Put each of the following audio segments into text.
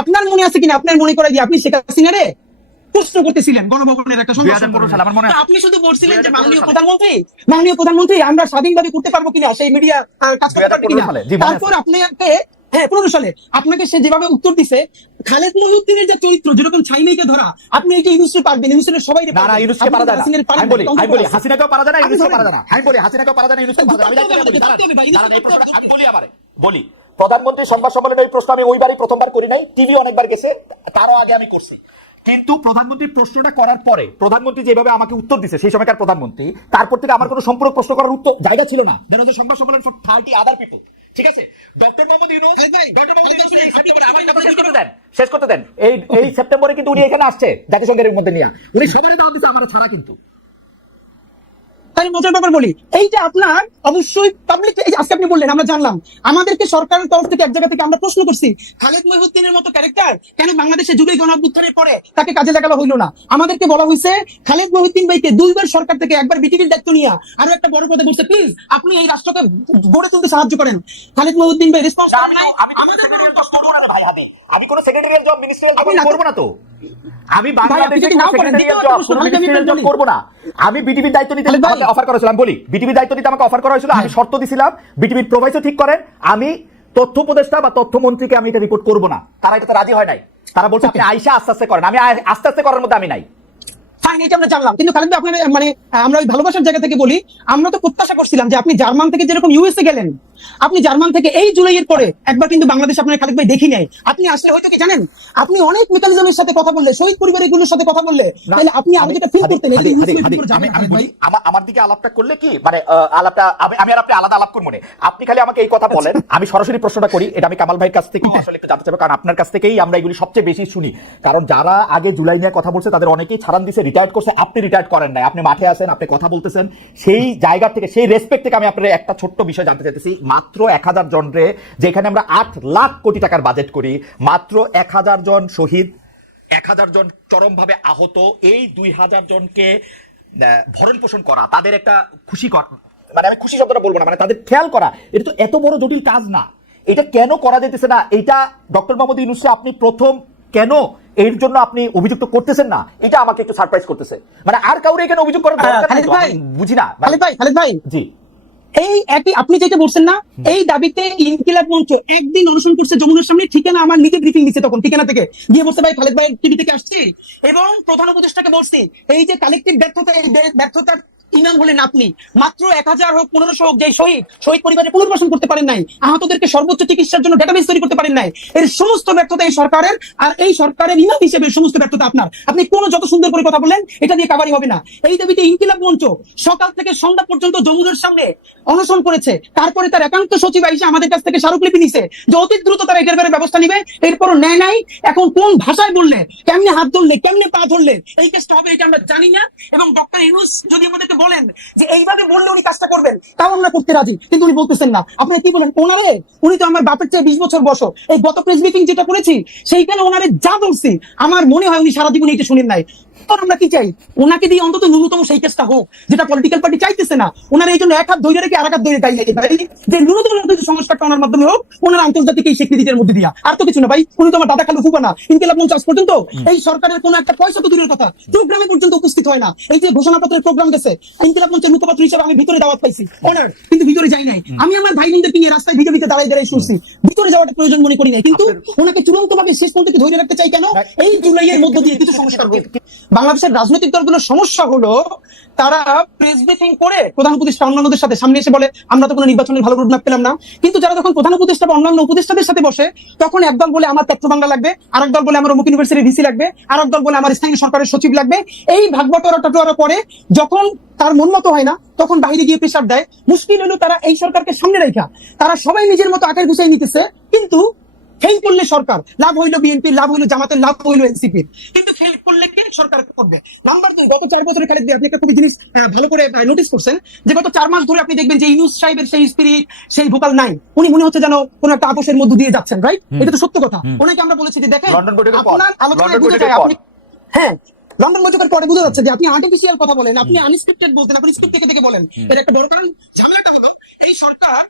আপনার মনে আছে কিনা, আপনার মনে করে যে আপনি শেখ হাসিনারে প্রশ্ন করতেছিলেন গণভবনের একটা সংবাদ, আপনি শুধু বলছিলেন যে মাননীয় প্রধানমন্ত্রী আমরা স্বাধীনভাবে করতে পারবো কিনা, সেই মিডিয়া কাজ করতে পারবে কিনা। তারপর আপনাকে 15 সালে আপনাকে সে যেভাবে উত্তর দিছে, খালেদ মহিউদ্দিনের যে চরিত্র যেরকম ছাইনাইকে ধরা, আপনি এটা ইউনুসকে পারবেন, ইউনুসের সবাই বলি প্রধানমন্ত্রী সংবাদ সম্মেলনে ওই প্রশ্ন আমি ওইবারই প্রথমবার করি নাই, টিভি অনেকবার গেছে, তারও আগে আমি করছি। কিন্তু প্রধানমন্ত্রী প্রশ্নটা করার পরে প্রধানমন্ত্রী যেভাবে আমাকে উত্তর দিছে, সেই সময়কার প্রধানমন্ত্রী, তারপর থেকে আমার কোনো সম্পূর্ণ প্রশ্ন করার উত্তর জায়গা ছিল না। দেন ওদের সংবাদ সম্মেলন ফর 30 আদার পিপল, ঠিক আছে। ডক্টর মোহাম্মদ ইউনূস শেষ করতে দেন। এই সেপ্টেম্বরে কিন্তু উনি এখানে আসছে জাতিসংঘের মধ্যে নিয়ে, উনি সবারই দাওয়াত দিতে আমার ছাড়া। কিন্তু তাই মজার ব্যাপার বলি, এইটা আপনার অবশ্যই পাবলিক, আজকে আপনি বললেন আমরা জানলাম, আমাদেরকে সরকারের তরফ থেকে এক জায়গা থেকে আমরা প্রশ্ন করছি খালেদ মহিউদ্দিনের মতো ক্যারেক্টার কেন বাংলাদেশে জুলাই গণঅভ্যুত্থানের পরে তাকে কাজে লাগানো হইলো না। আমাদেরকে বলা হয়েছে খালেদ মহিউদ্দিন ভাইকে 2 বার সরকার থেকে, একবার বিটিভির দায়িত্ব নিয়ে আরো একটা বড় পদে বসে, প্লিজ আপনি এই রাষ্ট্রকে গড়ে তুলতে সাহায্য করেন। খালেদ মহিউদ্দিন ভাই রেসপন্স করেন নাই। আমি কোন সেক্রেটারিয়াল জব মিনিস্ট্রিয়াল জব করব না, তো আমি বাংলাদেশে করব না। আমি বিটিভির দায়িত্ব নিতে আমাকে অফার করা হয়েছিল, আমি বলি বিটিভির দায়িত্ব নিতে আমাকে অফার করা হয়েছিল, আমি শর্ত দিছিলাম বিটিভির প্রোভাইডার ঠিক করেন, আমি তথ্য উপদেষ্টা বা তথ্যমন্ত্রীকে আমি এটা রিপোর্ট করব না। তারা এটাতে রাজি হয় নাই, তারা বলছে আপনি আইসা আস্তে আস্তে করেন। আমি আস্তে আস্তে করার মধ্যে আমি নাই। ফাইন, এটা আমরা জানলাম। কিন্তু খালেদ ভাই আপনার মানে আমরা ওই ভালোবাসার জায়গা থেকে বলি, আমরা তো প্রত্যাশা করছিলাম যে আপনি জার্মান থেকে যেরকম ইউএসএ গেলেন, আপনি জার্মান থেকে এই জুলাইয়ের পরে একবার কিন্তু বাংলাদেশ আপনার খালেদ ভাই দেখি নাই। আপনি আসলে হয়তো কি জানেন, আপনি অনেক মেকানিজমের সাথে কথা বললে, শহীদ পরিবারগুলোর সাথে কথা বললে, তাহলে আপনি আরো যেটা ফিল করতেন। আমি বলি আমার দিকে আলাপটা করলে কি মানে আলাপটা আমি আর আপনি আলাদা আলাপ করব না। আপনি খালি আমাকে এই কথা বলেন, আমি সরাসরি প্রশ্নটা করি। এটা আমি কামাল ভাইয়ের কাছ থেকে আসলে একটু জানতে চাইবো, কারণ আপনার কাছ থেকেই আমরা এগুলি সবচেয়ে বেশি শুনি। কারণ যারা আগে জুলাই নিয়ে কথা বলছে তাদের অনেকেই ছাড়ান দিছে, রিটায়ার্ড করছে, আপনি রিটায়ার্ড করেন নাই, আপনি মাঠে আছেন, আপনি কথা বলতেছেন। সেই জায়গা থেকে, সেই রেসপেক্ট থেকে আমি আপনার একটা ছোট্ট বিষয় জানতে চাইতেছি। মাত্র 1000 জন রে, যেখানে আমরা 8 লাখ কোটি টাকার বাজেট করি, মাত্র 1000 জন শহীদ, 1000 জন চরমভাবে আহত, এই 2000 জনকে ভরণ পোষণ করা, তাদের একটা খুশি করা, মানে আমি খুশি শব্দটা বলবো না, মানে তাদের খেয়াল করা, এটা তো এত বড় জটিল কাজ না। এটা কেন করা যেতেছে না? এটা ডক্টর মোহাম্মদ ইউনূস আপনি প্রথম কেন এর জন্য আপনি অভিযুক্ত করতেছেন না, এটা আমাকে একটু সারপ্রাইজ করতেছে। মানে আর কাউরে এখানে অভিযোগ করার দরকার নাই, বুঝি না। খালেদ ভাই জি, এই একই আপনি যেটা বলছেন না, এই দাবিতে ইনকিলাব মঞ্চ একদিন অনশন করছে যমুনার সামনে। ঠিকানা আমার নিজে ব্রিফিং দিচ্ছে, তখন ঠিকানা থেকে গিয়ে বলছে ভাই খালেদ ভাই টিভি থেকে আসছি, এবং প্রধান উপদেষ্টাকে বলছি এই যে কালেক্টিভ ব্যর্থতা, এই ব্যর্থতার ইনাম হলেন আপনি। মাত্র 1000 হোক 1500 হোক, যে শহীদ পরিবারে পুনর্বাসন করতে পারেন নাই, আহতদেরকে সর্বোচ্চ চিকিৎসার জন্য ডেটাবেস তৈরি করতে পারেন নাই, এর সমস্ত ব্যর্থতা এই সরকারের। আর এই সরকারের ইনাম হিসেবে সমস্ত ব্যর্থতা আপনার। আপনি কোন যত সুন্দর করে কথা বলেন, এটা দিয়ে কাভারি হবে না। এই দাবিতে ইনকিলাব মঞ্চ সকাল থেকে সন্ধ্যা পর্যন্ত যমুনার সামনে অনশন করেছে। তারপরে তার একান্ত সচিব এসে আমাদের কাছ থেকে স্মারকলিপি নিছে যে অতি দ্রুত তারা এটার ব্যাপারে ব্যবস্থা নিবে। এরপরও নেয় নাই। এখন কোন ভাষায় বললে, কেমনে হাত ধরলে, কেমনে পা ধরলে এই কেসটা হবে, এটা আমরা জানি না। এবং ডক্টর ইউনূস যদি আমাদেরকে বলেন যে এইভাবে বললে উনি কাজটা করবেন, তাও আমরা করতে রাজি, কিন্তু উনি বলতেছেন না। আপনি কি বলেন ওনারে? উনি তো আমার বাপের চেয়ে 20 বছর বয়স। এই গত প্রেস মিটিং যেটা করেছি, সেইখানে ওনারে যা বলছি, আমার মনে হয় উনি সারা জীবন এটা শুনেন নাই। আমরা কি চাই, ওনাকে দিয়ে অন্তত ন্যূনতম সেই কেসটা হোক, যেটা পলিটিক্যাল পার্টি চাইতেছে না। ওনার এই জন্য এক হাত ধরে রেখে আর এক হাত ধরে দাঁড়িয়ে ভাই, যে ন্যূনতম সংস্কারটা ওনার মাধ্যমে হোক, ওনার আন্তর্জাতিক এই স্বীকৃতির মধ্যে দিয়া। আর তো কিছু না ভাই, উনি তো আমার দাদা খালু ফুফা না। ইনকিলাব মঞ্চ আজ পর্যন্ত এই সরকারের কোনো একটা পয়সা তো দূরের কথা, প্রোগ্রামে পর্যন্ত উপস্থিত হয় না। এই যে ঘোষণাপত্রের প্রোগ্রাম গেছে, ইনকিলাব মঞ্চের মুখপাত্র হিসেবে আমি ভিতরে দাওয়াত পাইছি, অনার, কিন্তু ভিতরে যাই নাই। আমি আমার ভাই বোনদেরকে নিয়ে রাস্তায় ভিডিও দিতে দাঁড়াই দাঁড়াই শুনছি, ভিতরে যাওয়াটা প্রয়োজন মনে করি নাই। কিন্তু ওনাকে চূড়ান্ত ভাবে শেষ পর্যন্ত ধরে রাখতে চাই কেন? এই জুলাইয়ের মধ্য দিয়ে কিছু সংস্কার হোক। বাংলাদেশের রাজনৈতিক দলগুলোর সমস্যা হলো, তারা প্রেস ব্রিফিং করে প্রধান উপদেষ্টা অন্যান্যদের সাথে সামনে এসে বলে আমরা তো কোনো নির্বাচনের ভালো রোডম্যাপ পেলাম না। কিন্তু যারা যখন প্রধান উপদেষ্টা বা অন্যান্য উপদেষ্টাদের সাথে বসে, তখন একদল বলে আমার পেট্রো বাংলা লাগবে, আরেক দল বলে আমার অমুক ইউনিভার্সিটির ভিসি লাগবে, আরেক দল বলে আমার স্থানীয় সরকারের সচিব লাগবে। এই ভাগবাটোয়ারা করে যখন তার মন মতো হয় না, তখন বাইরে গিয়ে প্রেসার দেয়। মুশকিল হলো তারা এই সরকারকে সামনে রেখা তারা সবাই নিজের মতো আকার গুছাই নিতেছে, কিন্তু ফেল করলে সরকার লাভ হইলো, বিএনপি লাভ হইলো, জামাতের লাভ হইলো, এনসিপি, কিন্তু ফেল করলে কে সরকার করবে? নাম্বার 2, গত 4 বছরের খালেদ আপনি একটা খুবই জিনিস ভালো করে নোটিস করছেন যে গত 4 মাস ধরে আপনি দেখবেন যে ইউনূস সাহেবের সেই স্পিরিট, সেই ভোকাল নাই। উনি মনে হচ্ছে যেন কোন একটা আপোষের মধ্য দিয়ে যাচ্ছেন, রাইট? এটা তো সত্য কথা। ওনাকে আমরা বলেছি যে দেখেন আপনার আলোচনায় বুঝে যায় আপনি, হ্যাঁ লন্ডন বৈঠকের পরে বোঝা যাচ্ছে যে আপনি আর্টিফিশিয়াল কথা বলেন, আপনি আনস্ক্রিপ্টেড বলতেন, আপনি স্ক্রিপ্ট থেকে বলেন। এর একটা বড় কারণ ঝামেলাটা হলো এই সরকার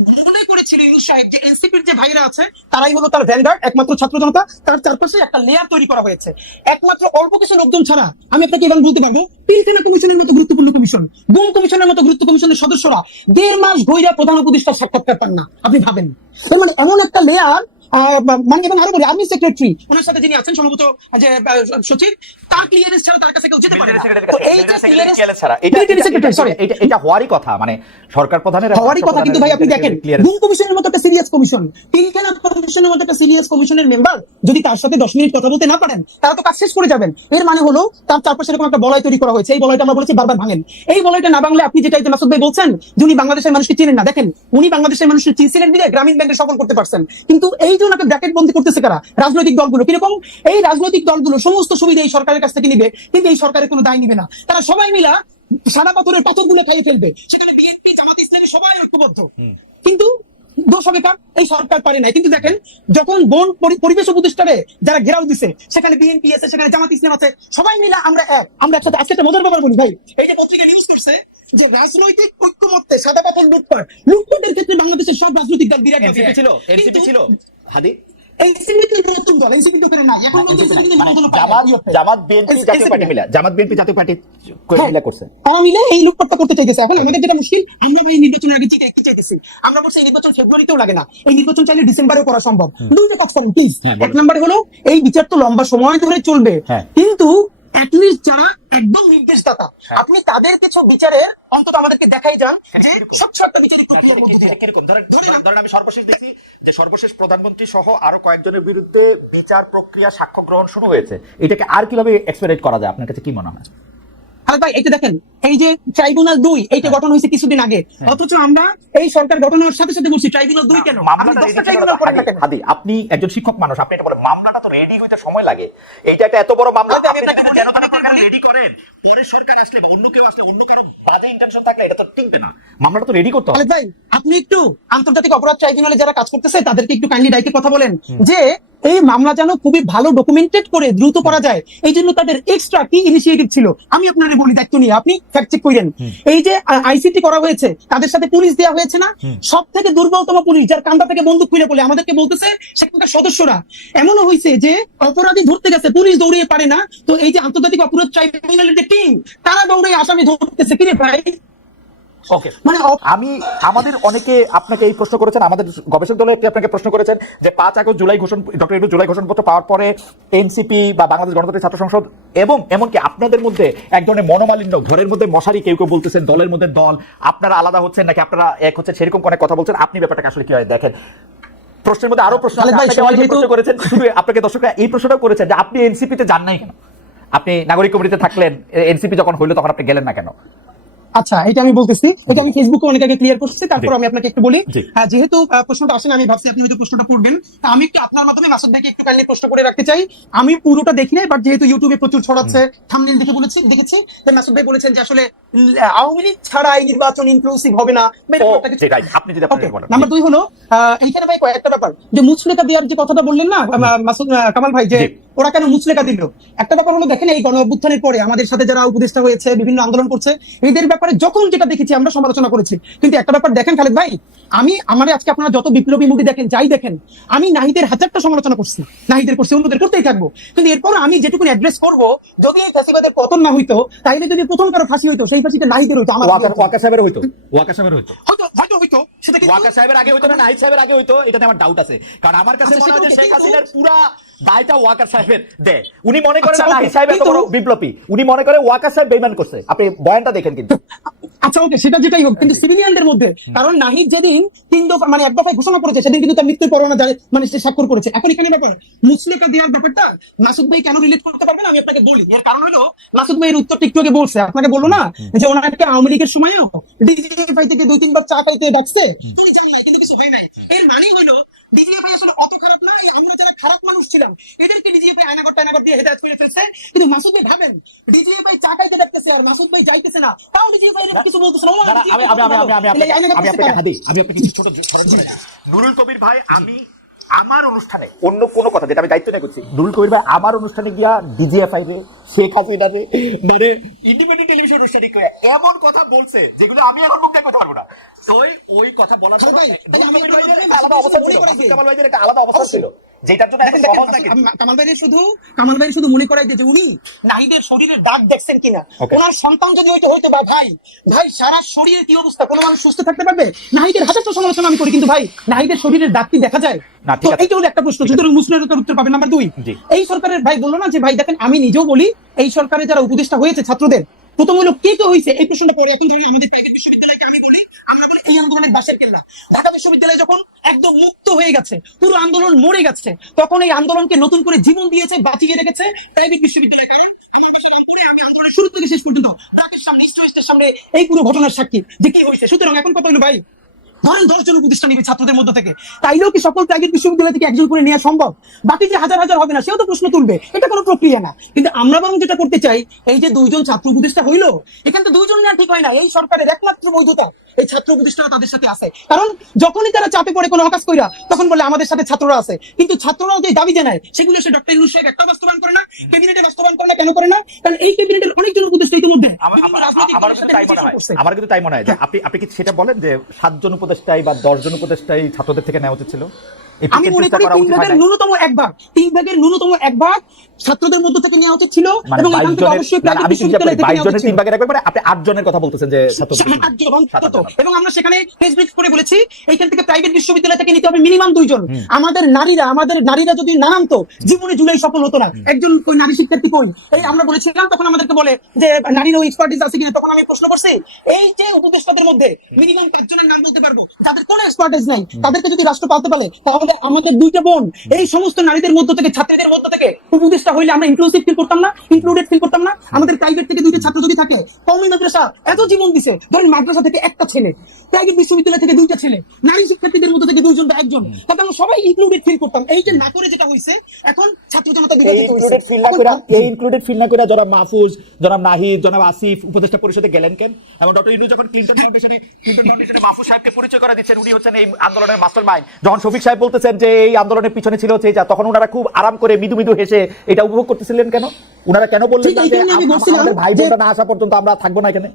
মনে করেছিল ইউনূস সাহেব যে এনসিপির যে ভাইরা আছে তারাই হলো তার ভ্যানগার্ড, একমাত্র ছাত্র জনতা, তার চারপাশে একটা লেয়ার তৈরি করা হয়েছে একমাত্র অল্প কিছু লোকজন ছাড়া। আমি আপনাকে এবার বলতে পারবো, পিলখানা কমিশনের মতো গুরুত্বপূর্ণ কমিশন, গুম কমিশনের মতো গুরুত্ব কমিশনের সদস্যরা 1.5 মাস ধইরা প্রধান উপদেষ্টার সাক্ষাৎকার পান না। আপনি ভাবেন, এর মানে এমন একটা লেয়ার, মানে এবং আরো বলি আর্মি সেক্রেটারি ওনার সাথে যিনি আছেন সম্ভবত যে সচিব, তার ক্লিয়ারেন্স ছাড়া তার কাছে কেউ যেতে পারে না। তো এই যে ক্লিয়ারেন্স ছাড়া এটা হওয়ারই কথা, মানে সরকার প্রধানের হওয়ারই কথা। কিন্তু ভাই আপনি দেখেন, গুম কমিশনের মতো একটা সিরিয়াস কমিশন, পিলখানা কমিশনের মতো একটা সিরিয়াস কমিশনের মেম্বার যদি তার সাথে 10 মিনিট কথা বলতে না পারেন, তারা তো কাজ শেষ করে যাবেন। এর মানে হলো তার চারপাশে এরকম একটা বলয় তৈরি করা হয়েছে। এই বলয়টা আমরা বলেছি বারবার ভাঙেন। এই বলয়টা না ভাঙলে আপনি যেটা মাসুদ ভাই বলছেন যে উনি বাংলাদেশের মানুষকে চিনেন না, দেখেন উনি বাংলাদেশের মানুষকে চিনছিলেন বিধায় গ্রামীণ ব্যাংকে সফল করতে পারছেন। কিন্তু এই যে ওনাকে ব্র্যাকেট বন্দি করতেছে কারা? রাজনৈতিক দলগুলো। কিরকম? এই রাজনৈতিক দলগুলো সমস্ত সুবিধা এই সরকারের কাছ থেকে নিবে, কিন্তু এই সরকারের কোনো দায় নিবে না। তারা সবাই মিলা সাদা পাথরের পাথরগুলো খাইয়ে ফেলবে। সেখানে বিএনপি, জামাত ইসলামী সবাই ঐক্যবদ্ধ, কিন্তু দোষ হবে কার? এই সরকার পারে নাই। কিন্তু দেখেন, যখন বন পরিবেশ উপদেষ্টারে যারা ঘেরাও দিছে, সেখানে বিএনপি আছে, সেখানে জামাত ইসলাম আছে, সবাই মিলে আমরা একসাথে। আজকে একটা মজার ব্যাপার বলি ভাই, এই যে পত্রিকা নিউজ করছে যে রাজনৈতিক ঐক্যমত্যে সাদা পাথর লুটপাটের ক্ষেত্রে বাংলাদেশের সব রাজনৈতিক দল বিরাট এনসিপি ছিল হাদি জামাত বিএনপি জাতীয় পার্টি মিলে করছে, তারা মিলে এই লুটপাটটা করতে চাইতেছে। এখন আমাদের যেটা মুশকিল, আমরা ভাই নির্বাচনের আগে কি চাইতেছি? আমরা বলছি এই নির্বাচন ফেব্রুয়ারিতেও লাগে না, এই নির্বাচন চাইলে ডিসেম্বরেও করা সম্ভব। দুইটা কাজ করেন প্লিজ। এক নম্বরে হলো এই বিচার তো লম্বা সময় ধরে চলবে, কিন্তু অ্যাটলিস্ট যারা একদম নির্দেশদাতা, আপনি তাদের কিছু বিচারের অন্তত আমাদেরকে দেখাই যান যে স্বচ্ছ একটা বিচারিক প্রক্রিয়ার মধ্যে দিয়ে। ধরেন আমি সর্বশেষ দেখি যে সর্বশেষ প্রধানমন্ত্রী সহ আরো কয়েকজনের বিরুদ্ধে বিচার প্রক্রিয়া, সাক্ষ্য গ্রহণ শুরু হয়েছে। এটাকে আর কিভাবে এক্সপেক্ট করা যায়? আপনার কাছে কি মনে হয়? আরে ভাই এটা দেখেন, এই যে ট্রাইব্যুনাল 2 এইটা গঠন হয়েছে কিছুদিন আগে, অথচ আমরা এই সরকার গঠনের সাথে সাথে বলছি ট্রাইব্যুনাল 2 কেন? হাদি, আপনি একজন শিক্ষক মানুষ, আপনি এটা বলেন মামলাটা তো রেডি হইতে সময় লাগে। এইটা একটা এত বড় মামলা, আপনি রেডি করেন, পরে সরকার আসলে বা অন্য কেউ আসলে, অন্য কারো বাজে ইন্টেনশন থাকলে এটা তো টিকবে না। মামলাটা তো রেডি করতে হবে। ভাই আপনি একটু আন্তর্জাতিক অপরাধ ট্রাইব্যুনালে যারা কাজ করতেছে তাদেরকে একটু কাইন্ডলি ডাইকে কথা বলেন যে এই মামলা যেন খুবই ভালো ডকুমেন্টেড করে দ্রুত করা যায়। এই জন্য তাদের এক্সট্রা কি ইনিশিয়েটিভ ছিল আমি আপনাদের বলি, দায়িত্ব নিয়ে আপনি ফ্যাক্ট চেক করেন। এই যে আইসিটি করা হয়েছে, তাদের সাথে পুলিশ দেওয়া হয়েছে না, সব থেকে দুর্বলতম পুলিশ, যার কান্দা থেকে বন্দুক খুলে বলে আমাদেরকে বলতেছে সেখানকার সদস্যরা। এমনও হয়েছে যে অপরাধী ধরতে গেছে, পুলিশ দৌড়িয়ে পারে না, তো এই যে আন্তর্জাতিক অপরাধ ট্রাইব্যুনালের যে টিম, তারা দৌড়ে আসামি ধরতেছে। কিরে ভাই, মানে আমি আমাদের অনেকে আপনাকে এই প্রশ্ন করেছেন, আমাদের গবেষক দলে আপনাকে প্রশ্ন করেছেন যে 5 আগস্ট ডক্টর ইউনূস জুলাই ঘোষণাপত্র পাওয়ার পরে এনসিপি বা বাংলাদেশ গণতান্ত্রিক ছাত্র সংসদ এবং এমনকি আপনাদের মধ্যে এক ধরনের মনোমালিন্য, ঘরের মধ্যে মশারি, কেউ কেউ বলতেছেন দলের মধ্যে দল, আপনারা আলাদা হচ্ছেন নাকি আপনারা এক হচ্ছেন, সেরকম অনেক কথা বলছেন। আপনি ব্যাপারটাকে আসলে কি হয় দেখেন? প্রশ্নের মধ্যে আরো প্রশ্ন করেছেন, শুধু আপনাকে দর্শকরা এই প্রশ্নটাও করেছেন যে আপনি এনসিপিতে যান নাই কেন? আপনি নাগরিক কমিটিতে থাকলেন, এনসিপি যখন হইলো তখন আপনি গেলেন না কেন? আচ্ছা, এটা আমি বলতেছি, এটা আমি ফেসবুকে অনেক আগে ক্লিয়ার করছি, তারপর আমি আপনাকে একটু বলি। যেহেতু প্রশ্নটা আসেন, আমি ভাবছি আপনি হয়তো প্রশ্নটা করবেন, আমি একটু আপনার মাধ্যমে মাসুদ ভাইকে একটু কাইন্ডলি প্রশ্ন করে রাখতে চাই। আমি পুরোটা দেখি নাই, বাট যেহেতু ইউটিউবে প্রচুর ছড়াচ্ছে, থাম্বনেইল দেখে দেখেছি যে মাসুদ ভাই বলেছেন যে আসলে আওয়ামী লীগ ছাড়া এই নির্বাচন ইনক্লুসিভ হবে না। নাম্বার 2 হলো এইখানে ভাই কয়েকটা ব্যাপার, যে মুচলেকা দেওয়ার যে কথাটা বললেন না মাসুদ কামাল ভাই, যে ওরা কেন মুচলেকা দিল। একটা ব্যাপার হলো দেখেন, এই গণ অভ্যুত্থানের পরে আমাদের সাথে যারা উপদেষ্টা হয়েছে, বিভিন্ন আন্দোলন করছে, এদের ব্যাপারে যখন যেটা দেখেছি আমরা সমালোচনা করেছি। কিন্তু একটা ব্যাপার দেখেন খালেদ ভাই, আমার আজকে আপনারা যত বিপ্লবী মুভি দেখেন, যাই দেখেন, আমি নাহিদের হাজারটা সমালোচনা করছি, নাহিদের করছি, অন্যদের করতেই থাকবো। কিন্তু এরপর আমি যেটুকু অ্যাড্রেস করবো, যদি এই ফ্যাসিবাদের পতন না হইতো, তাইলে যদি প্রথম কারো ফাঁসি হইতো, সেই ফাঁসিটা নাহিদের হইতো, আমার ওয়াকার সাহেবের হইতো, ওয়াকার সাহেবের হইতো, হয়তো সেটা কি ওয়াকার সাহেবের আগে হইতো না নাহিদ সাহেবের আগে হইতো, এটাতে আমার ডাউট আছে। কারণ আমার কাছে মনে হয় যে শেখ হাসিনার পুরা দায়টা ওয়াকার সাহেবের দেয়। উনি মনে করেন না নাহিদ সাহেব এত বড় বিপ্লবী, উনি মনে করে ওয়াকার সাহেব বেইমান করছে। আপনি বয়ানটা দেখেন কিন্তু। আচ্ছা ওকে, সেটা যেটাই হোক, কিন্তু সিভিলিয়ানদের মধ্যে, কারণ নাহিদ যেদিন 3 দফা মানে 1 দফায় ঘোষণা করেছে, সেদিন কিন্তু তার মৃত্যুর পরোয়ানা মানে সে স্বাক্ষর করেছে। এখন এখানে ব্যাপার মুচলেকা দেওয়ার ব্যাপারটা মাসুদ ভাই কেন রিলেট করতে পারবেন আমি আপনাকে বলি। এর কারণ হলো মাসুদ ভাই এর উত্তরটা একটু আগে বলছে, আপনাকে বললো না যে ওনাকে আওয়ামী লীগের সময়ও ডিজিএফআই থেকে 2-3 বার চা খাইতে ডাকছে, তুমি জান নাই, কিন্তু কিছু হয় নাই। এর মানে হলো ডিজিএফআই আসলে অত খারাপ না, আমরা যারা খারাপ মানুষ ছিলাম এদেরকে ডিজিএফআই আয়নাগর দিয়ে হেদায়েত করে ফেলছে। কিন্তু মাসুদ ভাই ভাবেন, ডিজিএফআই চা খাইতে ডাকতেছে আর মাসুদ ভাই যাইতেছে না, তাও ডিজিএফআই কিছু বলতেছে না। আমি আপনাকে ছোট নুরুল কবির ভাই, আমার অনুষ্ঠানে অন্য কোনো কথা যেটা আমি দায়িত্ব নিয়ে করছি, নুরুল কবির ভাই আমার অনুষ্ঠানে গিয়া ডিজিএফআই রে, শেখ হাসিনা রে, মানে ইন্ডিপেন্ডেন্ট টেলিভিশন অনুষ্ঠানে গিয়ে এমন কথা বলছে যেগুলো আমি এখন মুখ দেখতে পারবো না। ওই কথা বলার জন্য আলাদা অবস্থা ছিল, কামাল ভাইদের একটা আলাদা অবস্থা ছিল, যেটার জন্য এখন সহজ লাগে। কামাল ভাই শুধু মনে করাই যে উনি নাহিদের শরীরের দাগ দেখছেন কিনা, ওনার সন্তান যদি হইতে হইতে বা ভাই সারা শরীরের কি অবস্থা, কোনো মানুষ সুস্থ থাকতে পারবে? নাহিদের হাজারটা সমালোচনা আমি করি, কিন্তু ভাই নাহিদের শরীরের দাগ কি দেখা যায় না? তো এইটা হলো একটা প্রশ্ন, সুতরাং মুসলিমের উত্তর পাবেন। নাম্বার 2, এই সরকারের ভাই বললো না যে ভাই দেখেন, আমি নিজেও বলি এই সরকারের যারা উপদেষ্টা হয়েছে ছাত্রদের, প্রথম হলো কে হয়েছে এই প্রশ্নটা পরে। এখন ধরুন আমাদের প্রাইভেট বিশ্ববিদ্যালয়কে আমরা বলি এই আন্দোলনের বাসের কেল্লা। ঢাকা বিশ্ববিদ্যালয় যখন একদম মুক্ত হয়ে গেছে, পুরো আন্দোলন মরে গেছে, তখন এই আন্দোলনকে নতুন করে জীবন দিয়েছে, বাঁচিয়ে রেখেছে প্রাইভেট বিশ্ববিদ্যালয়। কারণ আমি আন্দোলনের শুরু থেকে শেষ পর্যন্ত ঢাকার সামনে স্টেজের সামনে এই পুরো ঘটনার সাক্ষী যে কি হয়েছে। সুতরাং এখন কথা হলো ভাই, ধরেন 10 জন উপদেষ্টা নিবে ছাত্রদের মধ্যে থেকে, তাইলেও কি সকল প্রাইভেট বিশ্ববিদ্যালয় থেকে একজন করে নেওয়া সম্ভব? বাকি যে হাজার হাজার হবে না, সেও তো প্রশ্ন তুলবে, এটা কোনো প্রক্রিয়া না। কিন্তু আমরা বরং যেটা করতে চাই, এই যে 2 জন ছাত্র উপদেষ্টা হইলো, এখানে তো 2 জন না ঠিক হয় না। এই সরকারের একমাত্র বৈধতা এই ছাত্র উপদেষ্টারা তাদের সাথে আছে। কারণ যখনই তারা চাপে পড়ে কোনো অকাজ কইরা, তখন বলে আমাদের সাথে ছাত্ররা আছে, কিন্তু ছাত্ররাও যে দাবি জানায় সেগুলো সে ডক্টর ইউনূস সাহেব একটা বাস্তবায়ন করে না, ক্যাবিনেটে বাস্তবায়ন করে না। কেন করে না? কারণ এই ক্যাবিনেটের অনেকজন উপদেষ্টা ইতিমধ্যে আমার কিন্তু তাই মনে হয় যে আপনি কি সেটা বলেন যে 7 জন উপদেষ্টাই বা 10 জন উপদেষ্টাই ছাত্রদের থেকে নেওয়া উচিত ছিল? আমি মনে করি 3 ভাগের ন্যূনতম 1 ভাগ ছাত্রদের মধ্যে থেকে নেওয়া উচিত ছিল, এবং এখান থেকে অবশ্যই প্রাইভেট বিশ্ববিদ্যালয় থেকে নেওয়া উচিত ছিল। 3 ভাগের 1 ভাগ মানে আপনি 8 জনের কথা বলতেছেন যে 7 জন, এবং আমরা সেখানে প্রেস ব্রিফ করে বলেছি এইখান থেকে প্রাইভেট বিশ্ববিদ্যালয় থেকে নিতে হবে মিনিমাম 2 জন। আমাদের নারীরা যদি না নামতো, জীবনে জুলাই সফল হতো না। একজন কই নারী শিক্ষার্থী কই? এই আমরা বলেছিলাম, তখন আমাদেরকে বলে যে নারীরও এক্সপার্টিস আছে কিনা। তখন আমি প্রশ্ন করছি, এই যে উপদেষ্টাদের মধ্যে মিনিমাম 5 জনের নাম বলতে পারবো যাদের কোনো এক্সপার্টিস নাই, তাদেরকে যদি রাষ্ট্র পালতে পারে, তাহলে আমাদের 2টা বোন এই সমস্ত নারীদের মধ্য থেকে, ছাত্রীদের মধ্য থেকে উপদেষ্টা হইলে আমরা ইনক্লুসিভ ফিল করতাম না, ইনক্লুডেড ফিল করতাম না? আমাদের প্রাইভেট থেকে 2টা ছাত্র যদি থাকে, কওমি মাদ্রাসা এত জীবন দিছে, ধরেন মাদ্রাসা থেকে একটা ছেলে, প্রাইভেট বিশ্ববিদ্যালয় থেকে 2টা ছেলে, নারী শিক্ষার্থীদের মধ্য থেকে 2 জন বা 1 জন, তাহলে আমরা সবাই ইনক্লুডেড ফিল করতাম। এইটা না করে যেটা হইছে, এখন ছাত্র জনতা বিভাজিত হইছে। ইনক্লুডেড ফিল না করে জনাব মাহফুজ, জনাব নাহিদ, জনাব আসিফ উপদেষ্টা পরিষদে গেলেন কেন? এবং ডক্টর ইউনূস যখন ক্লিনটন ফাউন্ডেশনে মাহফুজ সাহেবকে পরিচয় করে দিচ্ছেন, উনি হচ্ছেন এই আন্দোলনের মাস্টারমাইন্ড। যখন শফিক সাহেব বলতেছেন যে এই আন্দোলনের পিছনে ছিল হচ্ছে, তখন ওনারা খুব আরাম করে মৃদু হেসে এটা উপভোগ করতেছিলেন কেন? ওনারা কেন বললেন যে আমাদের ভাই বোনরা না আসা পর্যন্ত আমরা থাকবো না এখানে?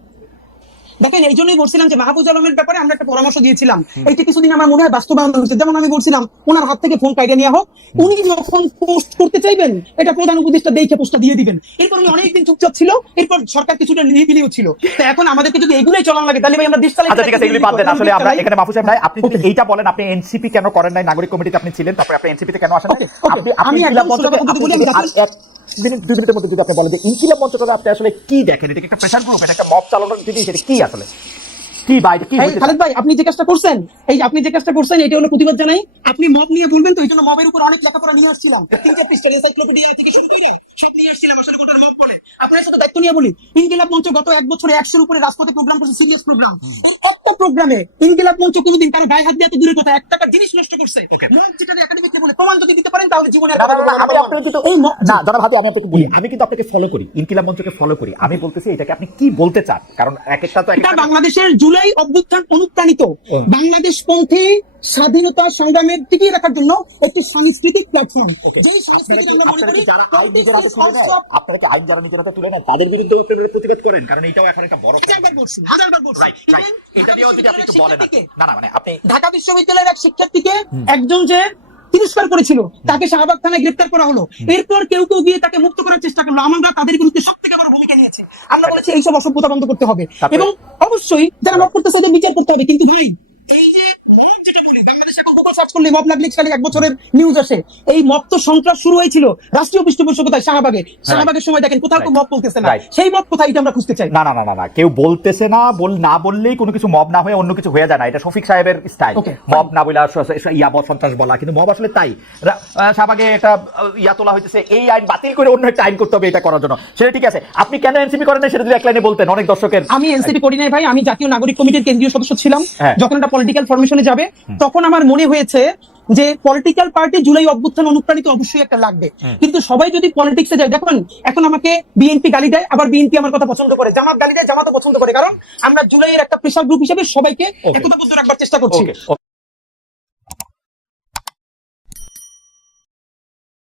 দেখেন, এই জন্যই বলছিলাম যে মাহফুজ আলমের ব্যাপারে আমরা একটা পরামর্শ দিয়েছিলাম, এইটা কিছুদিন আমার মনে হয় বাস্তবায়ন হয়েছে। যেমন আমি বলছিলাম, ওনার হাত থেকে ফোন কাইডে নেওয়া হোক, উনি যখন পোস্ট করতে চাইবেন, এটা প্রধান উপদেষ্টা দেখে পোস্টটা দিয়ে দিবেন। এরপর উনি অনেকদিন চুপচাপ ছিল, এরপর সরকার কিছুটা নিরিবিলিও ছিল। তো এখন আমাদেরকে যদি এগুলাই চলানো লাগে, তাহলে ভাই আমরা দেশ চালাতে। আচ্ছা ঠিক আছে, এগুলি বাদ দেন। আসলে আমরা এখানে মাহফুজ সাহেব নাই, আপনি যদি এইটা বলেন, আপনি এনসিপি কেন করেন নাই? নাগরিক কমিটিতে আপনি ছিলেন, তারপরে আপনি এনসিপিতে কেন আসেন? আমি একদম সোজা কথা বলি, আমি 2 মিনিটের মধ্যে যদি আপনি বলেন যে ইনকিলাব মঞ্চটাকে আপনি আসলে কি দেখেন? এটা একটা প্রেসার গ্রুপ, এটা একটা মব চালানোর জিনিস, এটা কি আসলে কি বাইরে কি? খালেদ ভাই, আপনি যে কাজটা করছেন, এটা হলো প্রতিবাদ জানাই। আপনি মব নিয়ে বলবেন, তো এই জন্য মবের উপর অনেক লেখাপড়া নিয়ে আসছিলাম, 3-4 পৃষ্ঠার এনসাইক্লোপিডিয়া থেকে শুরু করে সব নিয়ে আসছিলাম। আসলে কোটার মব বলে আপনার সাথে দায়িত্ব নিয়ে বলি, ইনকিলাব মঞ্চ গত 1 বছরে 100-এর উপরে রাজপথে প্রোগ্রাম করছে, সিরিয়াস প্রোগ্রাম। এই অত প্রোগ্রামে ইনকিলাব মঞ্চ কোনোদিন কারো গায়ে হাত দিয়ে এত দূরের কথা 1 টাকার জিনিস নষ্ট করছে? মব যেটা একাডেমিকে বলে প্রমাণ যদি দিতে পারেন, তাহলে জীবনে না জনাব হাদি, আমি আপনাকে বলি, আমি কিন্তু আপনাকে ফলো করি, ইনকিলাব মঞ্চকে ফলো করি। আমি বলতেছি এটাকে আপনি কি বলতে চান? কারণ এক একটা তো এটা বাংলাদেশের জুলাই অভ্যুত্থান অনুপ্রাণিত বাংলাদেশ পন্থী স্বাধীনতা সংগ্রামের টিকিয়ে রাখার জন্য একটি সাংস্কৃতিক প্ল্যাটফর্ম। যেই সংস্কৃতি আমরা মনে করি যারা আইন নিজের হাতে তুলে নেয়, আপনারা কি আইন যারা নিজের হাতে তুলে নেয় তাদের বিরুদ্ধে প্রতিবাদ করেন? কারণ এটাও এখন একটা বড় হাজারবার বলছি। এটা দিয়েও যদি আপনি একটু বলেন না মানে আপনি ঢাকা বিশ্ববিদ্যালয়ের এক শিক্ষার্থীকে একজন যে তিরস্কার করেছিল, তাকে শাহবাগ থানায় গ্রেফতার করা হলো। এরপর কেউ গিয়ে তাকে মুক্ত করার চেষ্টা করলো। আমরা তাদের বিরুদ্ধে সবথেকে বড় ভূমিকা নিয়েছি। আমরা বলেছি এইসব অসভ্যতা বন্ধ করতে হবে, এবং অবশ্যই যারা মব করতেছে ওদের বিচার করতে হবে। কিন্তু ভাই, এই যে মব যেটা বলি, বাংলাদেশে এখন গুগল সার্চ করলে মব লাগলে খালি 1 বছরের নিউজ আসে। এই মব তো সন্ত্রাস শুরু হয়েছিল রাষ্ট্রীয় পৃষ্ঠপোষকতায় শাহবাগের সময়। দেখেন কোথাও তো মব বলতেছে না, সেই মব কোথায়, এটা আমরা খুঁজতে চাই। না কেউ বলতেছে না, না বললেই কোনো কিছু মব না হয়ে অন্য কিছু হয়ে যায় না। এটা শফিক সাহেবের স্টাইল, মব না বলে সন্ত্রাস বলা। কিন্তু মব আসলে তাই শাহবাগে একটা তোলা হইতেছে, এই আইন বাতিল করে অন্য একটা আইন করতে হবে এটা করার জন্য। সেটা ঠিক আছে, আপনি কেন এনসিপি করেন না সেটা যদি এক লাইনে বলতেন, অনেক দর্শকের। আমি এনসিপি করি নাই ভাই, আমি জাতীয় নাগরিক কমিটির কেন্দ্রীয় সদস্য ছিলাম। যখন একটা পলিটিক্যাল ফরমেশনে যাবে, তখন আমার মনে হয়েছে যে পলিটিক্যাল পার্টি জুলাই অভ্যুত্থান অনুপ্রাণিত অবশ্যই একটা লাগবে। কিন্তু সবাই যদি পলিটিক্সে যায়, দেখুন এখন আমাকে বিএনপি গালি দেয়, আবার বিএনপি আমার কথা পছন্দ করে, জামাত গালি দেয়, জামাতও পছন্দ করে। কারণ আমরা জুলাইয়ের একটা প্রেসার গ্রুপ হিসেবে সবাইকে একতাবদ্ধ রাখবার চেষ্টা করছি।